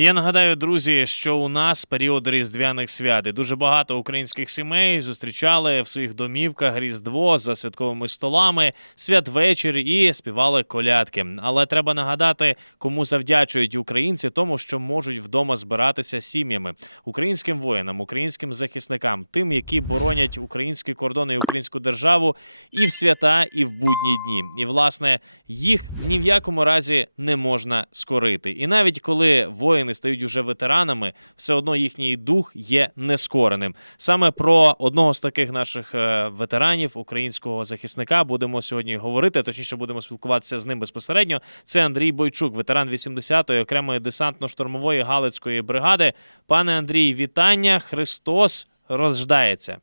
Я нагадаю, друзі, що у нас період різдвяних свят. І дуже багато українських сімей зустрічали в своїх домівках Різдво за святковими столами, святвечір і співали колядки. Але треба нагадати, кому завдячують українці, тому що можуть вдома збиратися сім'ями, українським воїнам, українським захисникам, тим, які боронять українські кордони і українську державу і в свята, і в будні дні. І власне їх ні в якому разі не можна скорити. І навіть коли воїни стають уже ветеранами, все одно їхній дух є нескореним. Саме про одного з таких наших е, ветеранів, українського захисника, будемо сьогодні говорити. Точніше, будемо спілкуватися з ним безпосередньо. Це Андрій Бойчук, ветеран 80-ї окремої десантно-штурмової галицької бригади. Пане Андрій, вітання! Христос рождається.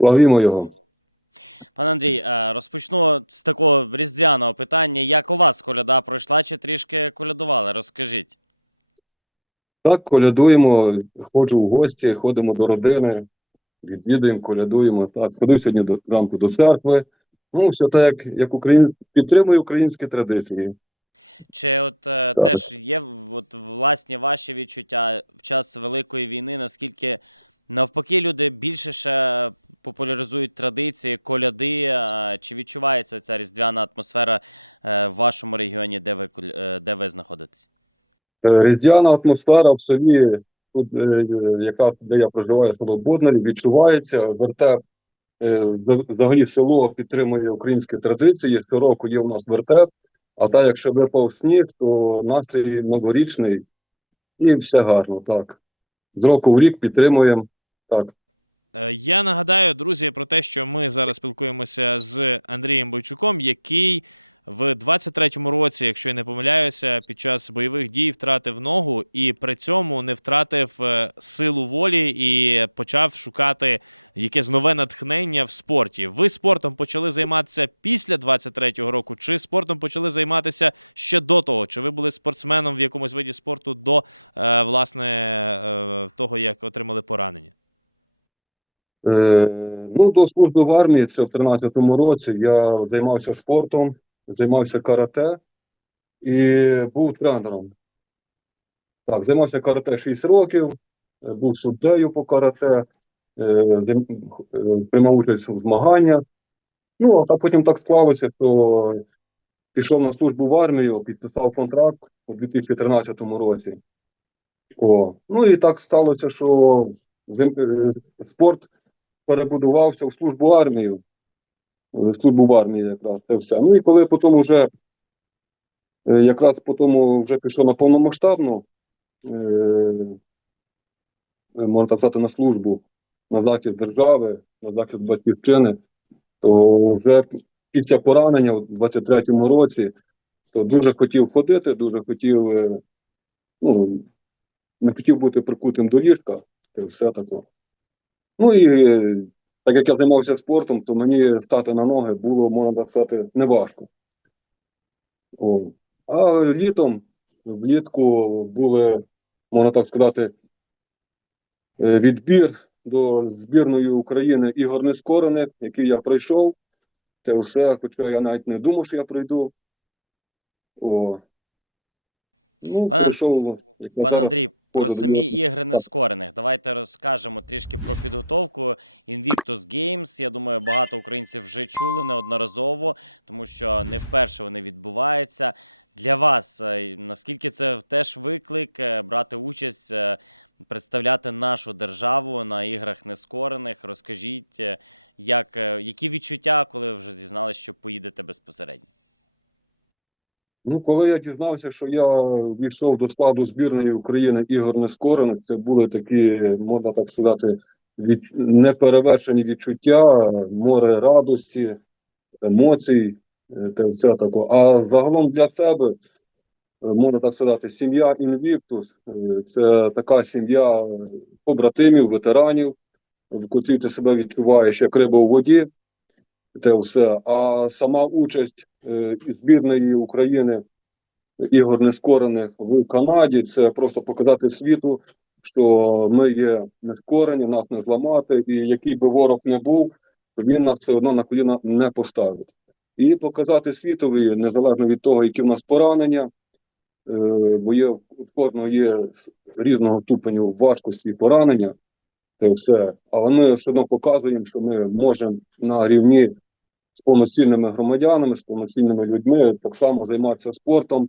Славімо його. Пане Андрій, е, розпочну з такого різдвяного питання. Як у вас коляда пройшла чи трішки колядували? Розкажіть. Так, колядуємо, ходжу в гості, ходимо до родини, відвідуємо, колядуємо. Так, ходив сьогодні до ранку до церкви. Ну, все так, як, як Україн... підтримую українські традиції. Чи от е, Так. теж є от, власні ваші відчуття в час Великої війни, наскільки навпаки люди більше ще популяризують традиції, коляди? Чи відчувається ця різдвяна атмосфера е, в вашому регіоні, де ви, е, де ви знаходитесь? Е, Різдвяна атмосфера в селі, тут, е, яка, де я проживаю, село Боднарі, відчувається. Вертеп, е, взагалі село підтримує українські традиції. Щороку є у нас вертеп, а так, якщо випав сніг, то настрій новорічний і все гарно, так. З року в рік підтримуємо. Так. Я нагадаю, друзі, про те, що ми зараз спілкуємося з Андрієм Бойчуком, який в 23-му році, якщо я не помиляюся, під час бойових дій втратив ногу і при цьому не втратив е, силу волі і почав шукати якесь нове натхнення в спорті. Ви спортом почали займатися після 23-го року, чи спортом почали займатися ще до того? Чи ви були спортсменом в якомусь виді спорту до е, власне е, того, як отримали поранення? Ну, до служби в армії, це в 13-му році, я займався спортом, займався карате і був тренером. Так, займався карате 6 років, е, був суддею по карате, е, е, приймав участь у змаганнях. Ну, а потім так склалося, що пішов на службу в армію, підписав контракт у 2013 році. О, ну і так сталося, що спорт перебудувався в службу армію. В службу в армії якраз це все. Ну і коли потім вже е, якраз потім вже пішов на повномасштабну, е, е, можна так сказати, на службу, на захист держави, на захист батьківщини, то вже після поранення у 23-му році, то дуже хотів ходити, дуже хотів, е, ну, не хотів бути прикутим до ліжка, це все таке. Ну і е, так як я займався спортом, то мені стати на ноги було, можна так сказати, неважко. О. А літом, влітку були, можна так сказати, е, відбір до збірної України Ігор Нескорених, який я пройшов. Це все, хоча я навіть не думав, що я пройду. О. Ну, Пане- прийшов, як Пане Андрій, про самі ігри нескорених. Давайте розкажемо трішки про підготовку Invictus Games. Я думаю, багато українців вже чули неодноразово, тому що не вперше вони відбуваються. Для вас е, наскільки це теж виклик е, брати участь, е, представляти нашу державу на іграх нескорених? Розкажіть, як, які відчуття, коли вже дізналися, що поїдете безпосередньо? Ну, коли я дізнався, що я війшов до складу збірної України ігор нескорених, це були такі, можна так сказати, від... неперевершені відчуття, море радості, емоцій, е, те все таке. А загалом для себе, е, можна так сказати, сім'я Invictus е, – це така сім'я побратимів, ветеранів, в котрій ти себе відчуваєш як риба у воді, те все. А сама участь е, збірної України ігор нескорених в Канаді. Це просто показати світу, що ми є нескорені, нас не зламати, і який би ворог не був, він нас все одно на коліна не поставить. І показати світові, незалежно від того, які в нас поранення, е, бо є у кожного є різного ступеню важкості поранення, це все. Але ми все одно показуємо, що ми можемо на рівні з повноцінними громадянами, з повноцінними людьми так само займатися спортом,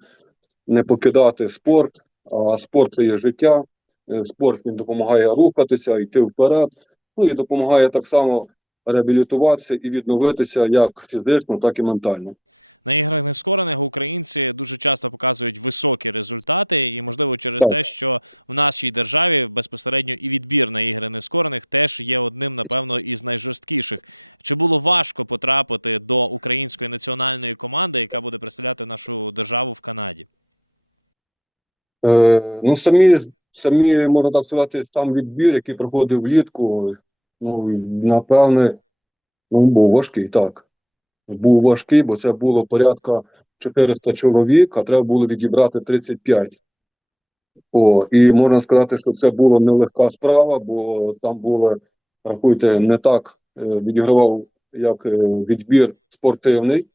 не покидати спорт. А спорт це є життя. Е, Спорт він допомагає рухатися, йти вперед. Ну і допомагає так само реабілітуватися і відновитися як фізично, так і ментально. На іграх нескорених українці дуже часто показують високі результати, і можливо через Так. те, що в нашій державі безпосередньо і відбір на ігри нескорених теж є одним, напевно, із найжорсткіших. Чи було важко потрапити до української національної команди, яка буде представляти нашу державу в Канаді? Е, ну, самі, самі, можна так сказати, сам відбір, який проходив влітку, ну, напевне, ну, був важкий, так. Був важкий, бо це було порядка 400 чоловік, а треба було відібрати 35. О, і можна сказати, що це була нелегка справа, бо там було, рахуйте, не так е, відігравав, як е, відбір спортивний.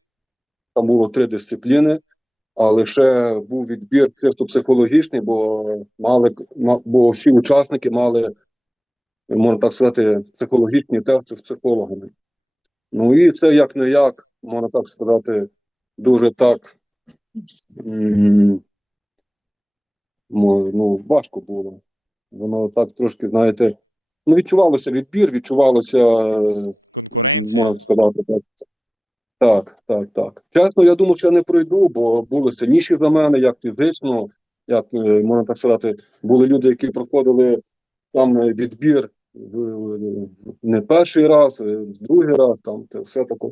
Там було три дисципліни, а лише був відбір чисто психологічний, бо мали бо всі учасники мали, можна так сказати, психологічні тести з психологами. Ну і це як не як, можна так сказати, дуже так ну, важко було. Воно так трошки, знаєте, ну відчувалося відбір, відчувалося Конкуренція. Можна сказати, так. Так, так, так. Чесно, я думав, що я не пройду, бо були сильніші за мене, як фізично, як е, можна так сказати, були люди, які проходили там е, відбір е, не перший раз, е, другий раз, там те все таке.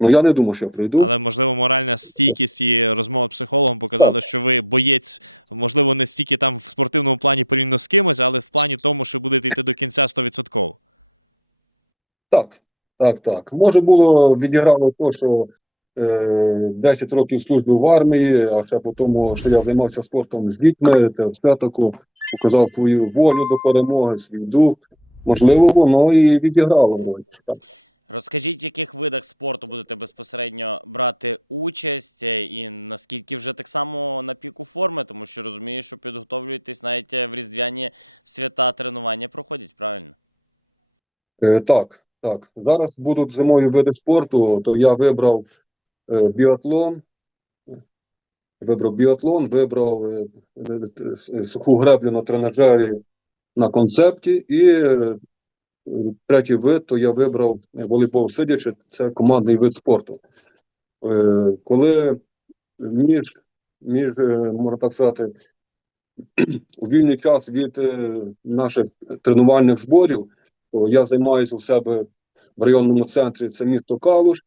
Ну я не думав, що я пройду. Але можливо, моральна стійкість і розмова з психологом показали, що ви боєць, можливо, не стільки там в спортивному плані порівняно з кимось, але в плані тому, що будете йти до кінця 100%. Так, так, так. Може було відіграло те, що 10 років служби в армії, а ще по тому, що я займався спортом з дітьми, це все таку показав свою волю до перемоги, свій дух. Можливо, воно і відіграло роль. Розкажіть, в яких видах спорту будете безпосередньо брати участь, е, і наскільки вже так само на піку форми, тому що розумію, що підготовлюєтесь навіть е, в різдвяні свята тренування проходять, правильно? Е, так, так. Зараз будуть зимові види спорту, то я вибрав е, біатлон. Вибрав біатлон, вибрав е, е, е, суху греблю на тренажері на концепті, і е, третій вид, то я вибрав волейбол сидячи, це командний вид спорту. Е, Коли між, між е, можна так сказати, у вільний час від е, наших тренувальних зборів, я займаюся у себе в районному центрі, це місто Калуш.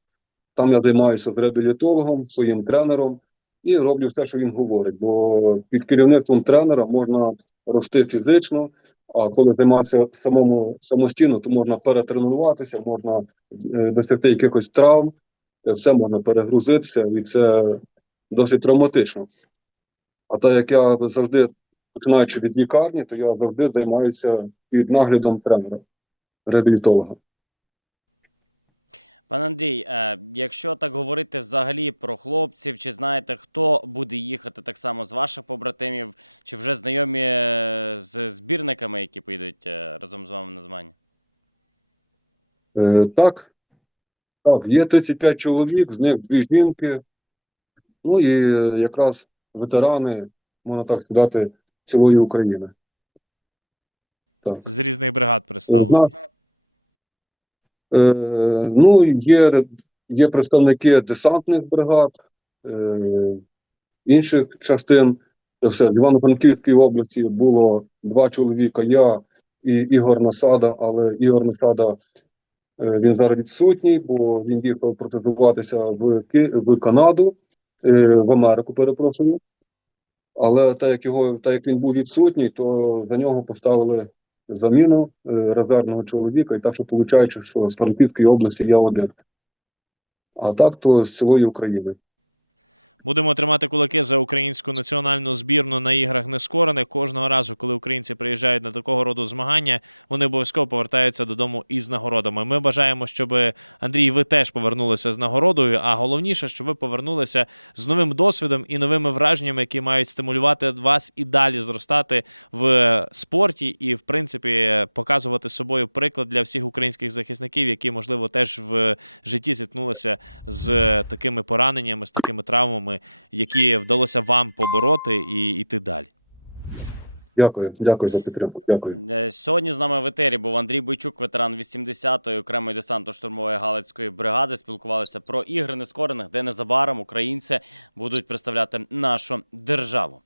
Там я займаюся з реабілітологом, своїм тренером і роблю все, що він говорить. Бо під керівництвом тренера можна рости фізично, а коли займатися самому самостійно, то можна перетренуватися, можна е, досягти якихось травм, е, все можна перегрузитися, і це досить травматично. А так як я завжди, починаючи від лікарні, то я завжди займаюся під наглядом тренера, реабілітолога. Пан Андрій, е, якщо так говорити взагалі про хлопців, чи знаєте, хто буде їхати так само з ваших побратимів, чи вже знайомі е, з збірниками, які поїдуть е, разом з вами на змагання? Е, так, так, є 35 чоловік, з них дві жінки. Ну і якраз ветерани, можна так сказати, цілої України. Так. З різних бригад представлені. Е, ну, є, є представники десантних бригад, е, інших частин. Все. В Івано-Франківській області було два чоловіка, я і Ігор Насада, але Ігор Насада е, він зараз відсутній, бо він їхав протезуватися в, Ки- в Канаду, в Америку, перепрошую. Але так як його, так як він був відсутній, то за нього поставили заміну е, резервного чоловіка, і так що виходить, що з Франківської області я один. А так то з цілої України. Будемо тримати кулаки за українську національну збірну на іграх нескорених. Кожного разу, коли українці приїжджають на такого роду змагання, вони обов'язково повертаються додому із нагородами. Ми бажаємо, щоб Андрій, ви теж повернулися з нагородою. А головніше, щоб ви повернулися з новим досвідом і новими враженнями, які мають стимулювати вас і далі зростати в спорті, і в принципі показувати собою приклад для всіх українських захисників, які можливо теж в житті зіткнулися з такими пораненнями, з такими травмами, які вдалося вам побороти і йти далі. Дякую, дякую за підтримку. Дякую. Е, Сьогодні з нами в етері був Андрій Бойчук, ветеран 80-ї окремої десантно-штурмової галицької бригади. Спілкувалися про ігри нескорених, де незабаром українці будуть представляти нашу державу.